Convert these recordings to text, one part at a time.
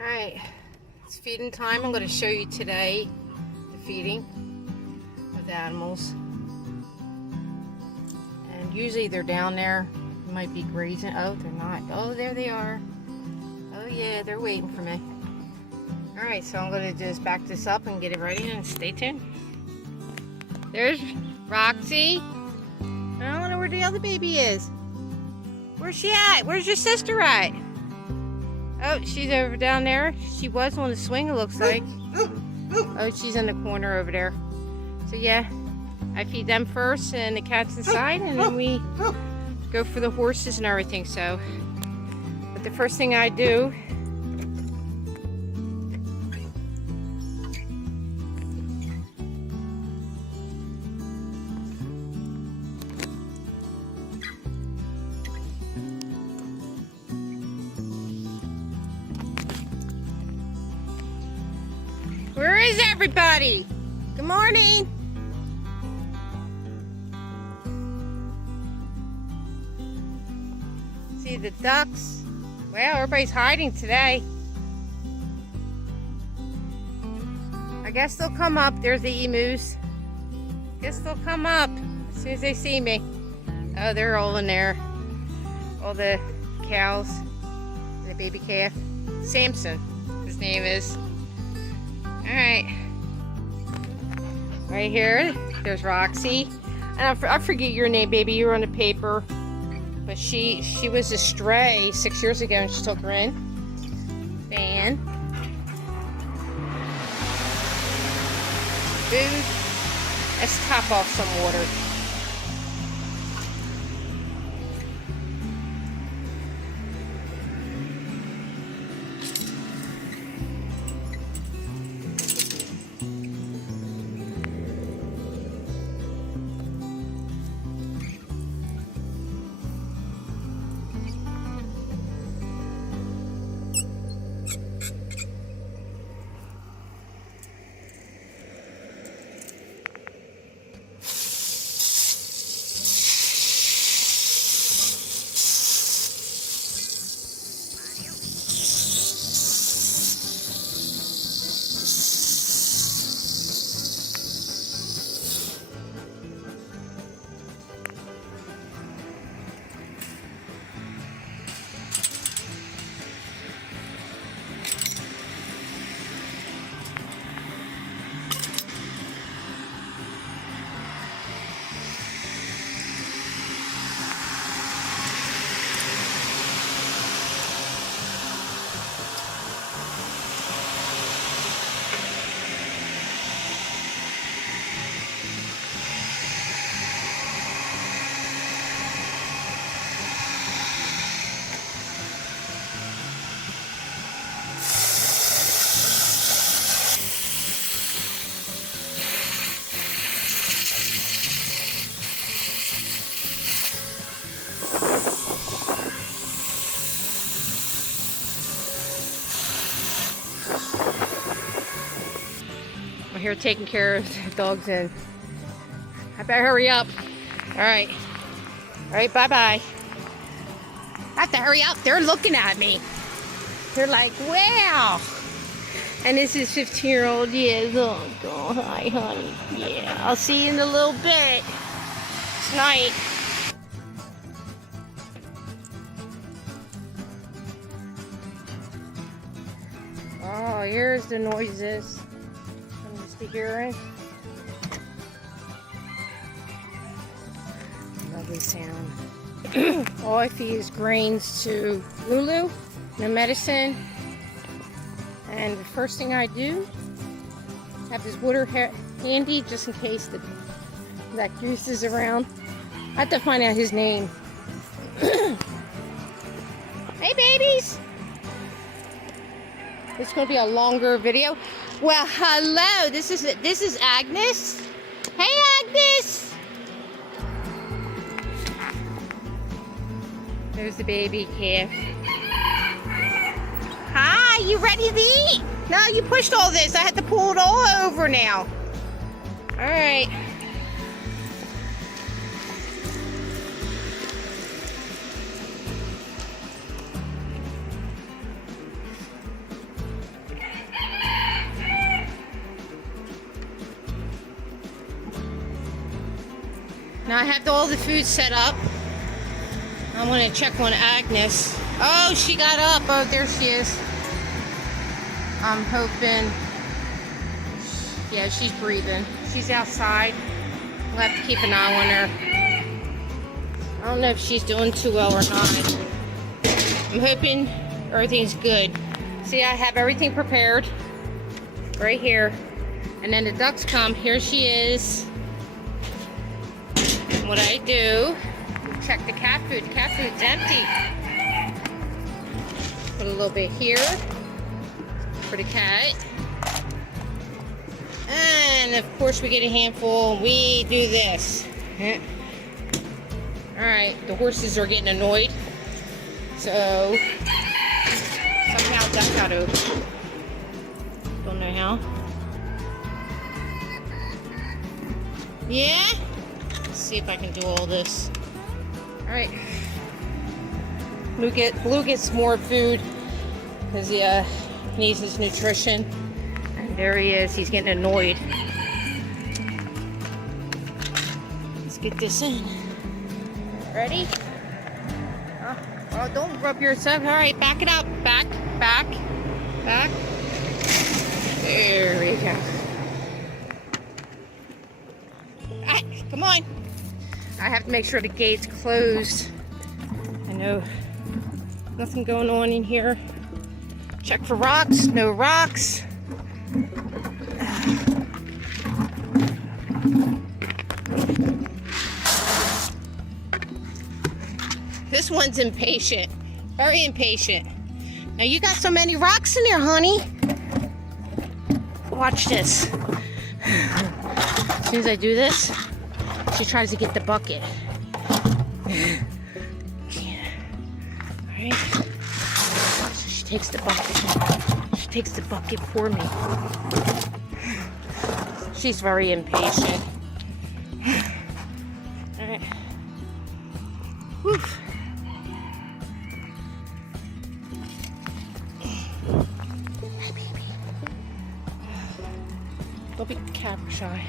Alright, it's feeding time. I'm going to show you today the feeding of the animals. And usually they're down there. They might be grazing. Oh, they're not. Oh, there they are. Oh yeah, they're waiting for me. Alright, so I'm going to just back this up and get it ready and stay tuned. There's Roxy. I don't know where the other baby is. Where's she at? Where's your sister at? Oh, she's over down there. She was on the swing, it looks like. Oh, she's in the corner over there. So yeah, I feed them first and the cat's inside, and then we go for the horses and everything. So, but the first thing I do, where is everybody? Good morning. See the ducks? Well, everybody's hiding today. I guess they'll come up. There's the emus. Guess they'll come up as soon as they see me. Oh, they're all in there. All the cows and the baby calf. Samson, his name is. Alright, right here, there's Roxy. And I forget your name, baby, you were on the paper. But she was a stray 6 years ago and she took her in. And food. Let's top off some water. I'm here taking care of the dogs and I better hurry up. Alright. Alright, bye-bye. I have to hurry up. They're looking at me. They're like, wow. And this is 15-year-old. Yes. Oh, hi, honey. Yeah. I'll see you in a little bit. Tonight. Oh, here's the noises. I'm used to hearing. Lovely sound. All I feed is grains to Lulu, no medicine. And the first thing I do is have this water handy just in case that goose is around. I have to find out his name. Hey, babies! It's going to be a longer video. Well, hello. This is Agnes. Hey, Agnes. There's the baby calf. Hi, you ready to eat? No, you pushed all this. I had to pull it all over now. All right. Now I have all the food set up. I want to check on Agnes. Oh, she got up. Oh, there she is. I'm hoping. Yeah, she's breathing. She's outside. We'll have to keep an eye on her. I don't know if she's doing too well or not. I'm hoping everything's good. See, I have everything prepared right here. And then the ducks come. Here she is. And what I do, check the cat food. The cat food's empty. Put a little bit here for the cat. And of course we get a handful. We do this. Alright, the horses are getting annoyed. So somehow that got open. Don't know how. Yeah? Let's see if I can do all this. Alright. Blue gets more food because he needs his nutrition. And there he is. He's getting annoyed. Let's get this in. Ready? Oh, don't rub yourself. All right, back it up. Back. There we go. Ah, come on. I have to make sure the gate's closed. I know nothing going on in here. Check for rocks. No rocks. This one's impatient. Very impatient. Now you got so many rocks in there, honey. Watch this. As soon as I do this, she tries to get the bucket. Alright. So she takes the bucket. She takes the bucket for me. She's very impatient. Alright. Whew. Hi, baby. Don't be camera shy.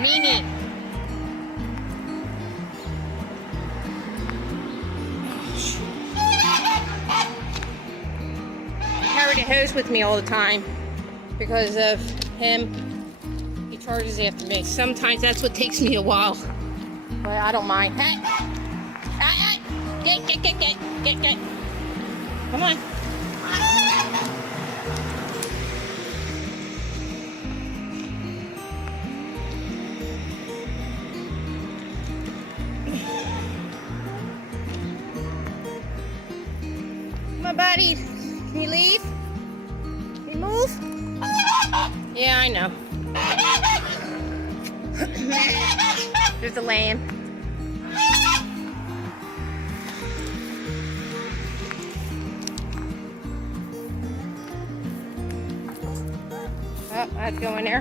Mimi. I carry the hose with me all the time because of him. He charges after me. Sometimes that's what takes me a while, but I don't mind. Hey, hey, hey. Get. Come on. Come on, buddy. Can you leave? Can you move? Yeah, I know. There's a lamb. Oh, that's going there.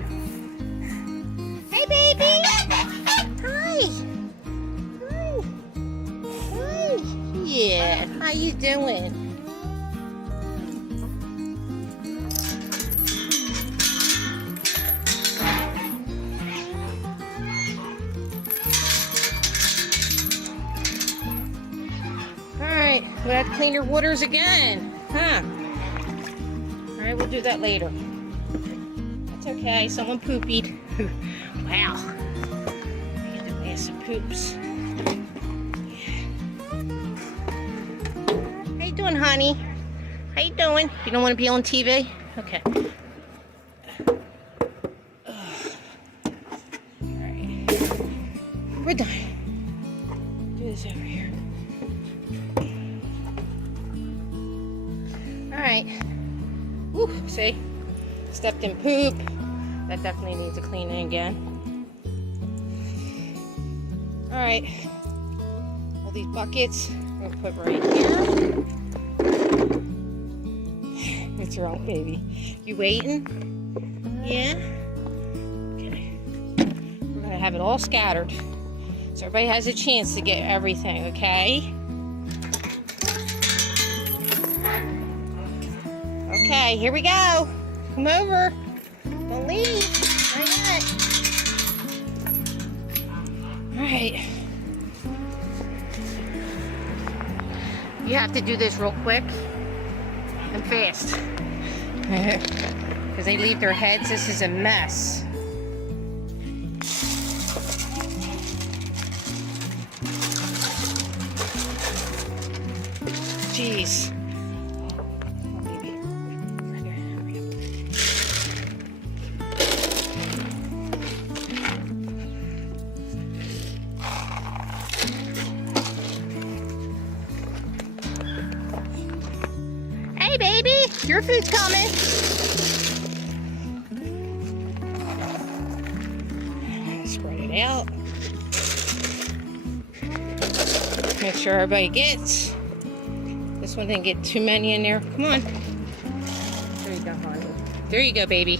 Hey, baby. Hi. Hi. Yeah. How you doing? Alright, we'll have to clean your waters again. Huh? Alright, we'll do that later. That's okay, someone poopied. Wow. I get to wear some poops. How you doing, honey? How you doing? You don't want to be on TV? Okay. Alright. We're done. Do this over here. Alright. Woo, see? Stepped in poop. That definitely needs a cleaning again. Alright. All these buckets I'm gonna put right here. What's wrong, baby? You waiting? Yeah? Okay. We're gonna have it all scattered. So everybody has a chance to get everything, okay? Okay, here we go. Come over. Don't leave. Not yet. Alright. You have to do this real quick and fast. Because they leave their heads. This is a mess. Jeez. Hey, baby, your food's coming. Spread it out. Make sure everybody gets. This one didn't get too many in there. Come on. There you go, honey. There you go, baby.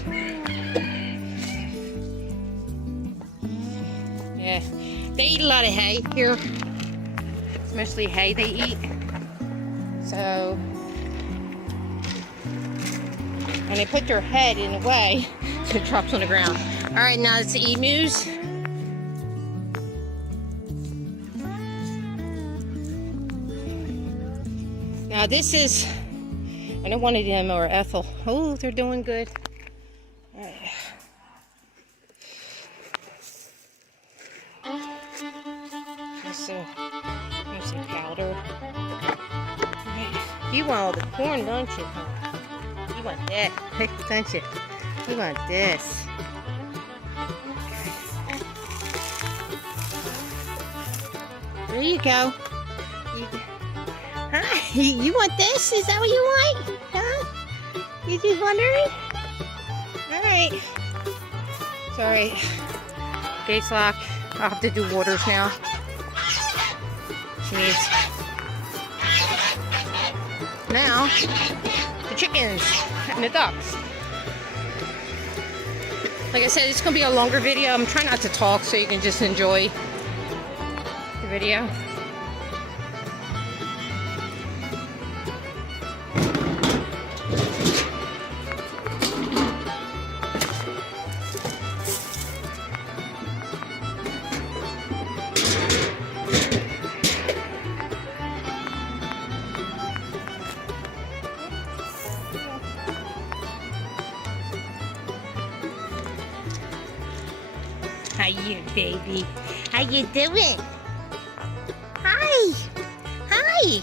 Yeah, they eat a lot of hay here. It's mostly hay they eat. So. And they put their head in a way so it drops on the ground. All right, now it's the emus. Now this is, I know one of them or Ethel. Oh, they're doing good. All right. This mostly powder. You want all the corn, don't you? You want that, don't you? You want this. There you go. Hi, you want this? Is that what you want? Huh? You just wondering? Alright. Sorry. Gate's locked. I'll have to do waters now. She needs. Now, the chickens and the ducks. Like I said, it's going to be a longer video. I'm trying not to talk so you can just enjoy the video. How you, baby? How you doing? Hi. Hi. Hey!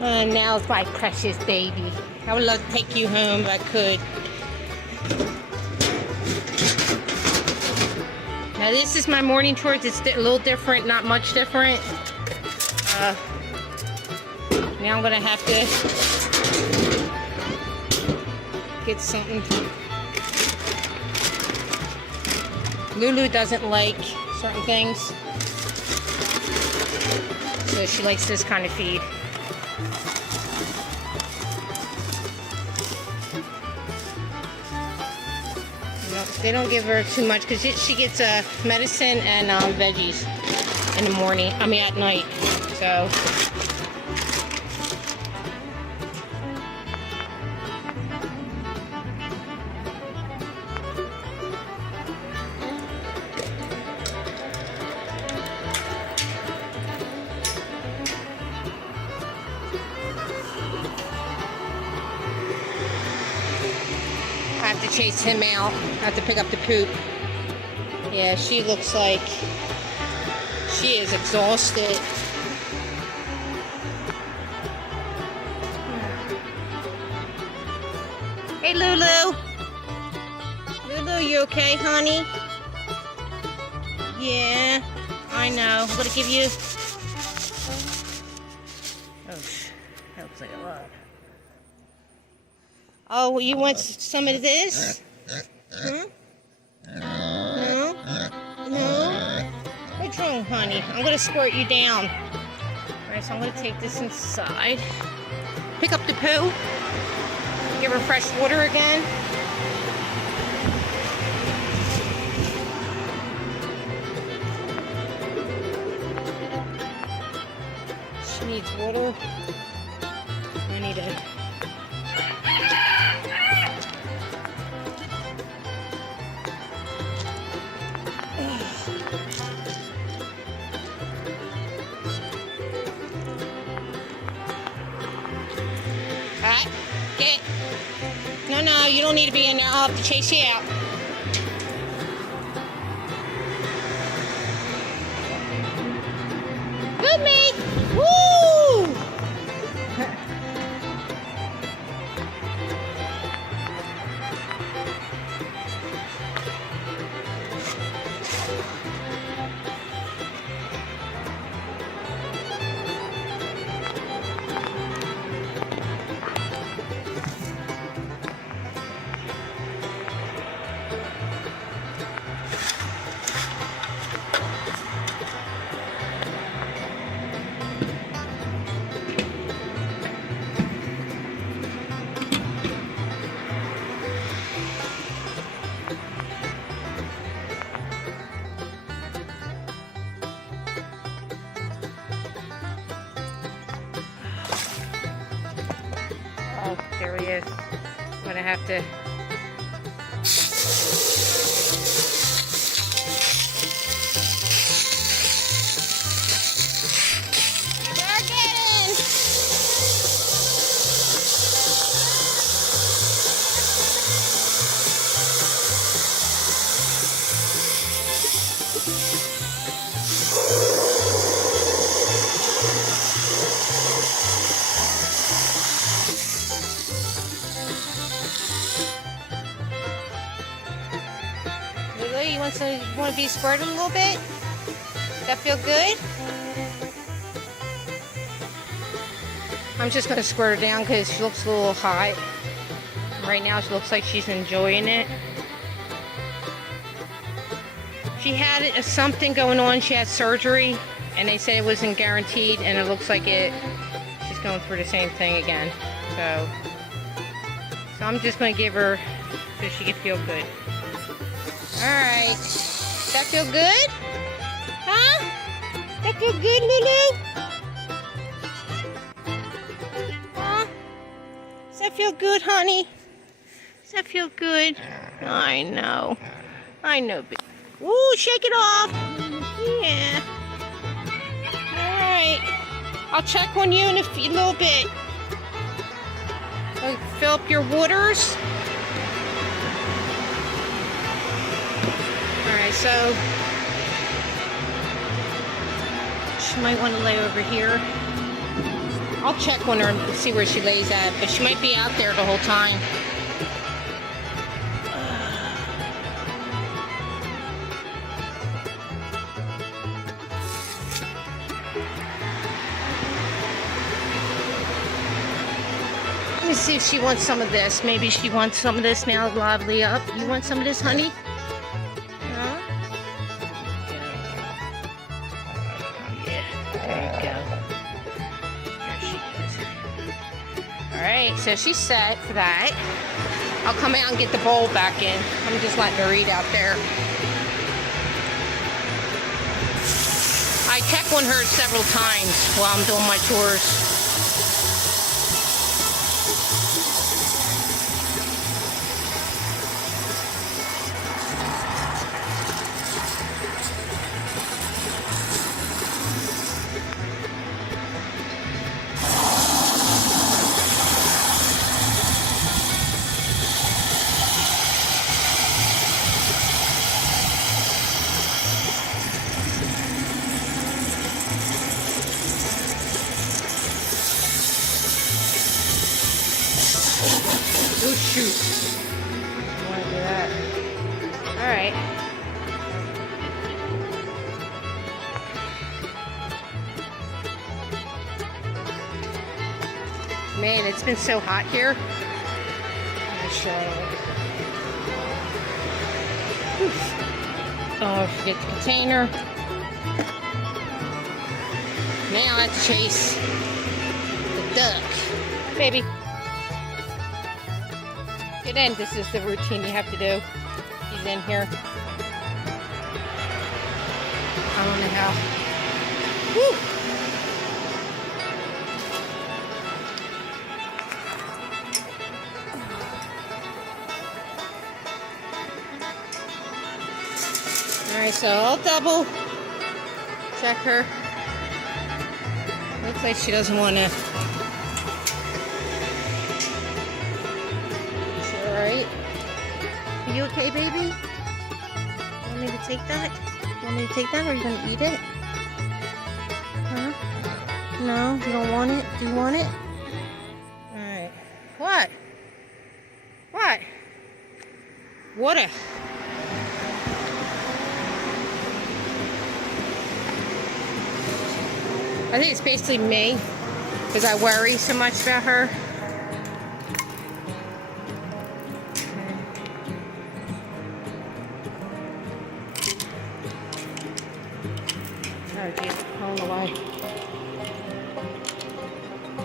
And now's my precious baby. I would love to take you home if I could. Now this is my morning chores. It's a little different, not much different. Now I'm gonna have to get something. Lulu doesn't like certain things, so she likes this kind of feed. They don't give her too much because she gets medicine and veggies in the morning. I mean at night. So I have to chase him out. I have to pick up the poop. Yeah, she looks like she is exhausted. Hey, Lulu. Lulu, you okay, honey? Yeah, I know. I'm gonna give you... Oh, that looks like a lot. Oh, you want some of this? Huh? No? No? What's wrong, honey? I'm going to squirt you down. Alright, so I'm going to take this inside. Pick up the poo. Give her fresh water again. She needs water. I need a... Alright, get. No, you don't need to be in there. I'll have to chase you out. Good, me. Woo! Oh, there he is. I'm gonna have to... They're getting! Lulu, you want to be squirted a little bit? Does that feel good? I'm just gonna squirt her down because she looks a little hot. Right now, she looks like she's enjoying it. She had something going on. She had surgery, and they said it wasn't guaranteed, and it looks like she's going through the same thing again. So I'm just gonna give her so she can feel good. Alright. Does that feel good? Huh? That feel good, Lulu? Huh? Does that feel good, honey? Does that feel good? I know. I know. Woo, shake it off. Yeah. Alright. I'll check on you in a little bit. Fill up your waters. Alright, so she might want to lay over here. I'll check on her and see where she lays at, but she might be out there the whole time. Let me see if she wants some of this. Maybe she wants some of this now to lively up. You want some of this, honey? Huh? Yeah, there you go. Alright, so she's set for that. I'll come out and get the bowl back in. I'm just letting her eat out there. I check on her several times while I'm doing my chores. Oh shoot. I want to do that. Alright. Man, it's been so hot here. Let me show you. Don't forget the container. Now let's chase the duck. Baby. Get in. This is the routine you have to do. He's in here. I don't know how. Woo! Alright, so I'll double check her. Looks like she doesn't want to. Alright. Are you okay, baby? You want me to take that? You want me to take that, or are you going to eat it? Huh? No? You don't want it? Do you want it? Alright. What? What? Water. I think it's basically me, because I worry so much about her. Oh, geez, on the way.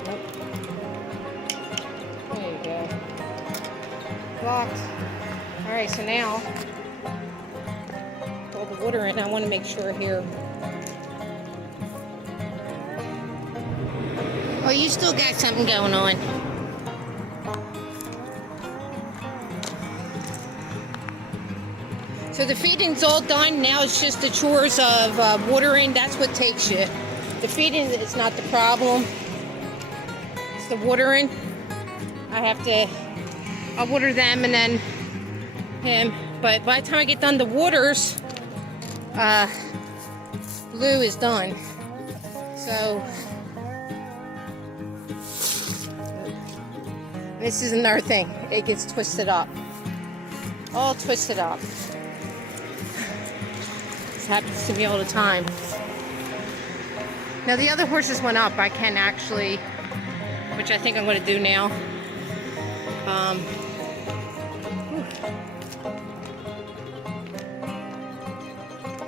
Nope. There you go. Blocked. Alright, so now, put all the water in. I want to make sure here. Oh, you still got something going on. So the feeding's all done. Now it's just the chores of watering. That's what takes you. The feeding is not the problem. It's the watering. I'll water them and then him. But by the time I get done the waters, Blue is done. So this is another thing. It gets twisted up. All twisted up. This happens to me all the time. Now the other horses went up. I can actually, which I think I'm going to do now.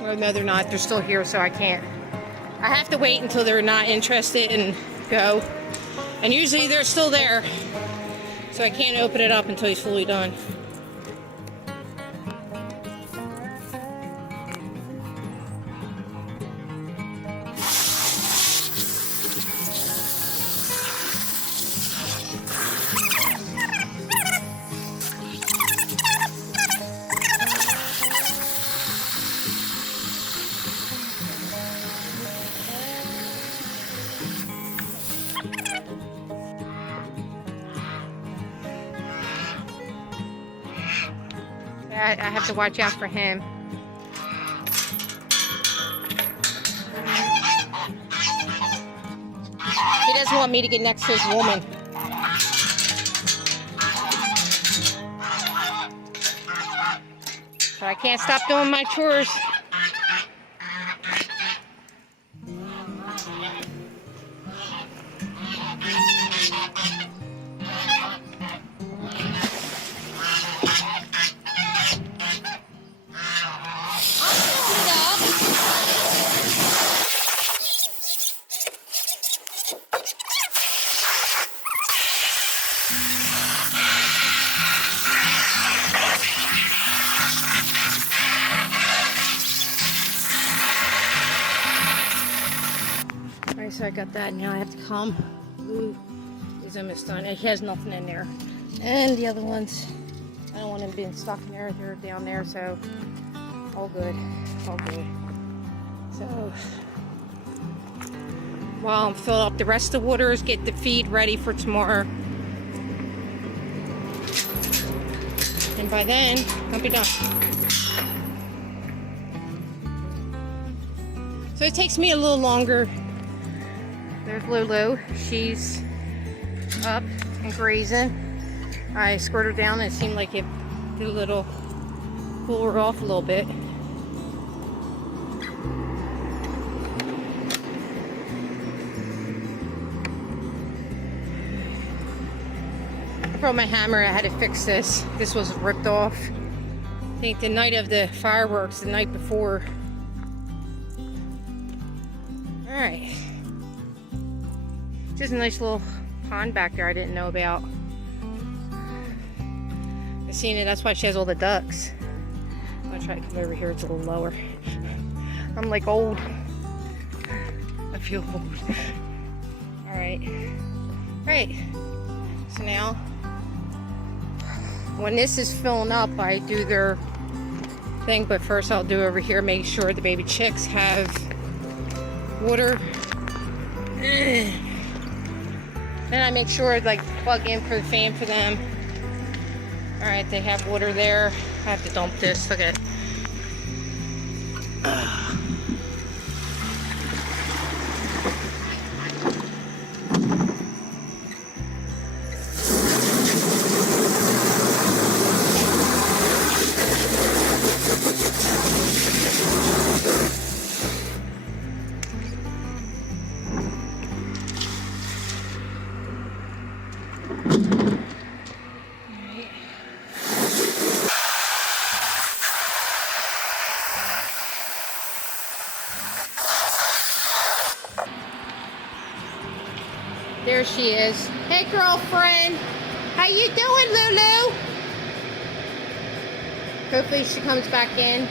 Oh, no, they're not. They're still here, so I can't. I have to wait until they're not interested and go. And usually they're still there. So I can't open it up until he's fully done. I have to watch out for him. He doesn't want me to get next to his woman. But I can't stop doing my chores. Alright, so I got that. Now I have to come. Ooh, he's almost done. He has nothing in there. And the other ones, I don't want them being stuck in there. They're down there, so all good. All good. So while I'm filling up the rest of the waters, get the feed ready for tomorrow. And by then, I'll be done. So it takes me a little longer. There's Lulu. She's up and grazing. I squirt her down and it seemed like it did a little cool her off a little bit. I brought my hammer. I had to fix this. This was ripped off. I think the night of the fireworks, the night before. Alright. Just a nice little pond back there I didn't know about. I seen it, that's why she has all the ducks. I'm gonna try to come over here, it's a little lower. I'm like old. I feel old. Alright. Alright. So now, when this is filling up, I do their thing, but first I'll do over here, make sure the baby chicks have water. Then I make sure like plug in for the fan for them. Alright, they have water there. I have to dump this. Look at it. There she is. Hey girlfriend, how you doing, Lulu? Hopefully she comes back in.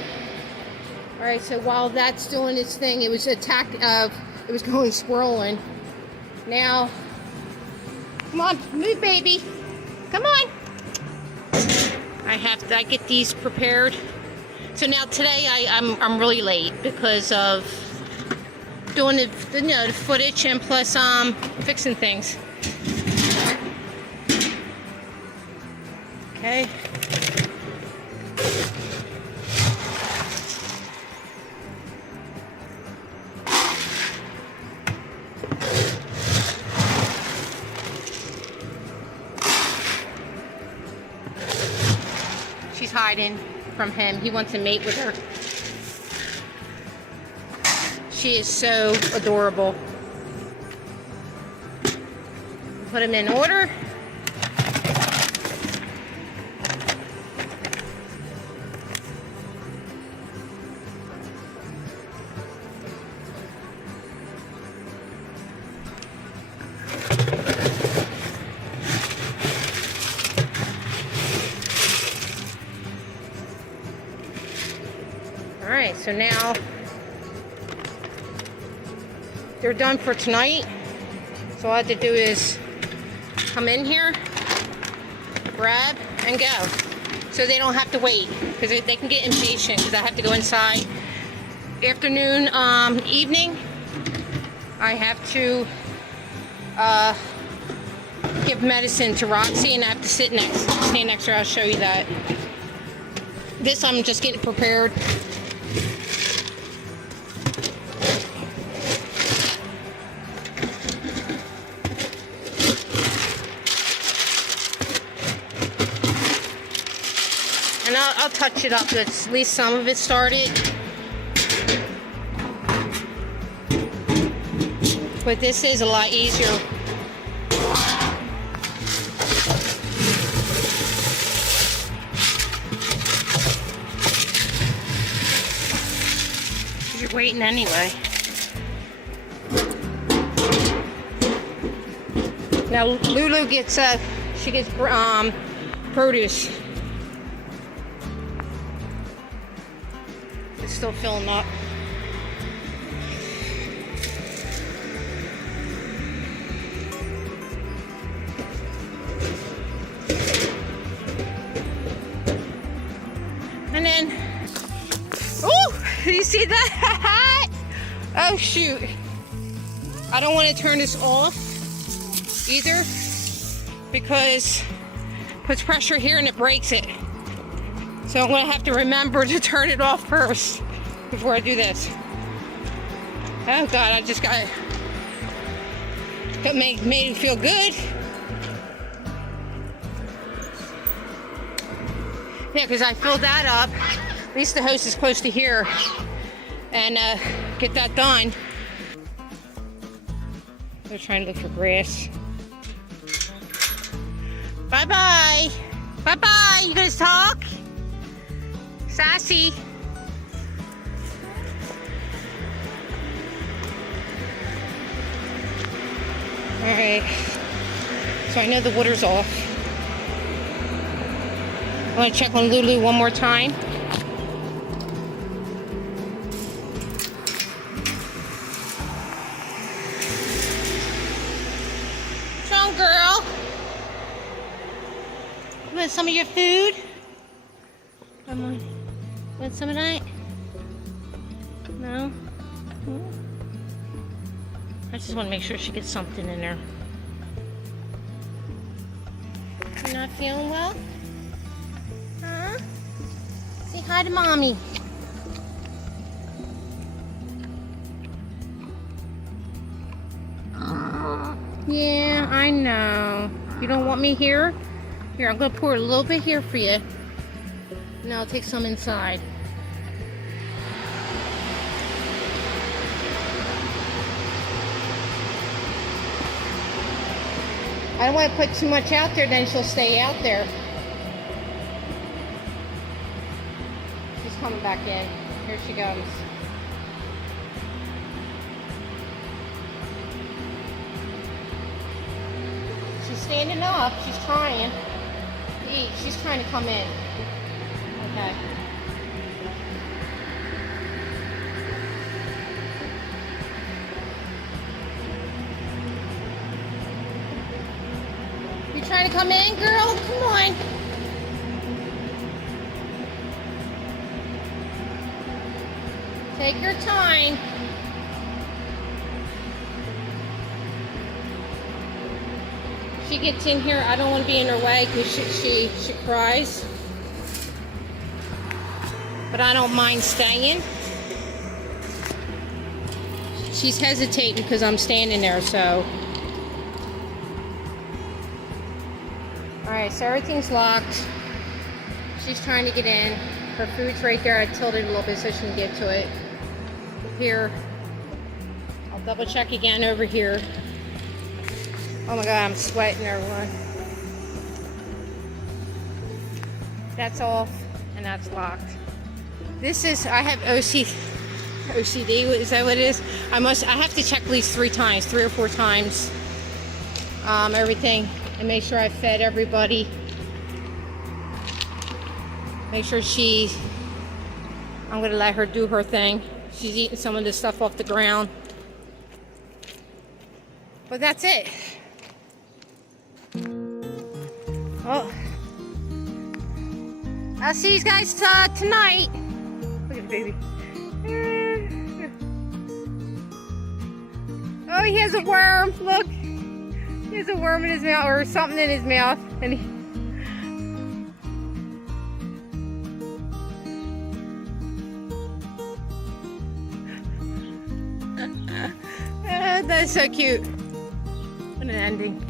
All right, so while that's doing its thing, it was attacked. It was going swirling. Now, come on, move, baby. Come on. I get these prepared. So now today I'm really late because of doing the footage and plus fixing things. Okay. She's hiding from him. He wants to mate with her. She is so adorable. Put him in order. All right, so now they're done for tonight. So all I have to do is come in here, grab, and go. So they don't have to wait, because they can get impatient, because I have to go inside. Afternoon, evening, I have to give medicine to Roxy, and I have to stand next to her. I'll show you that. This I'm just getting prepared. And I'll touch it up. At least some of it started. But this is a lot easier. You're waiting anyway. Now Lulu gets she gets produce. It's still filling up. And then, oh, do you see that? Oh shoot. I don't want to turn this off either because it puts pressure here and it breaks it. So I'm going to have to remember to turn it off first before I do this. Oh God, I just got it. Made me feel good. Yeah, because I filled that up. At least the hose is close to here. And get that done. They're trying to look for grass. Bye-bye. Bye-bye. You guys talk? Sassy. Alright. So I know the water's off. I want to check on Lulu one more time. Strong girl. You want some of your food? Come on. Want some of that? No? I just want to make sure she gets something in there. You're not feeling well? Huh? Say hi to mommy. Yeah, I know. You don't want me here? Here, I'm going to pour a little bit here for you. And I'll take some inside. I don't want to put too much out there, then she'll stay out there. She's coming back in. Here she goes. She's standing up. She's trying to eat. She's trying to come in. Okay. You trying to come in, girl? Come on. Take your time. She gets in here. I don't want to be in her way because she cries. But I don't mind staying. She's hesitating because I'm standing there, so. Alright, so everything's locked. She's trying to get in. Her food's right there. I tilted a little bit so she can get to it. Here. I'll double check again over here. Oh my God, I'm sweating, everyone. That's off, and that's locked. This is, I have OCD, is that what it is? I have to check at least 3 or 4 times, everything, and make sure I fed everybody. Make sure I'm gonna let her do her thing. She's eating some of this stuff off the ground. But that's it. Oh, I'll see you guys tonight. Look at the baby. Oh, he has a worm. Look, he has a worm in his mouth, or something in his mouth, and That's so cute. What an ending.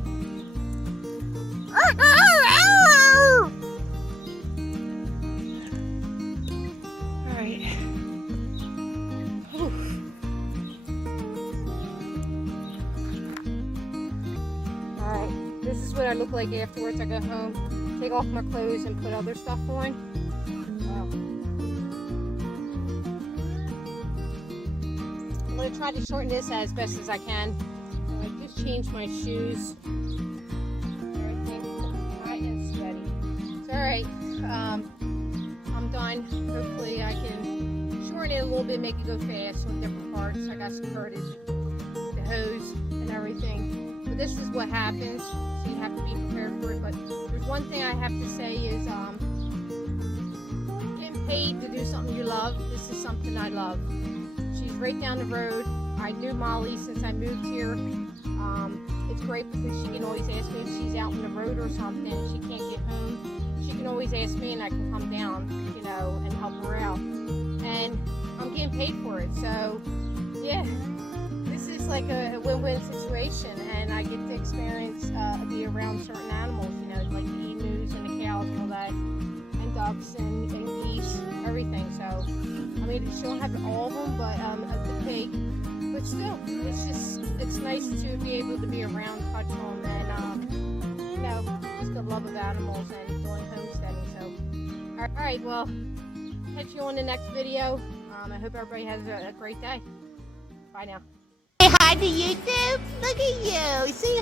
Alright. Alright, this is what I look like afterwards. I go home, take off my clothes and put other stuff on. Wow. I'm going to try to shorten this as best as I can. I just changed my shoes. Everything high and steady. It's alright. I'm done. Hopefully I can shorten it a little bit, make it go fast on different parts. I got some girdage, the hose and everything. But this is what happens, so you have to be prepared for it. But there's one thing I have to say is getting paid to do something you love. This is something I love. She's right down the road. I knew Molly since I moved here. It's great because she can always ask me if she's out on the road or something, she can't get home. She can always ask me and I can come down, you know, and help her out. And I'm getting paid for it. So, yeah, this is like a win-win situation. And I get to experience, be around certain animals, you know, like the emus and the cows and all that, and ducks and geese, everything. So, I mean, she don't have all of them, but the pig. But still, it's nice to be able to be around, touch them, and you know, just the love of animals and doing homesteading. So, all right, well, catch you on the next video. I hope everybody has a great day. Bye now. Say hi to YouTube. Look at you. See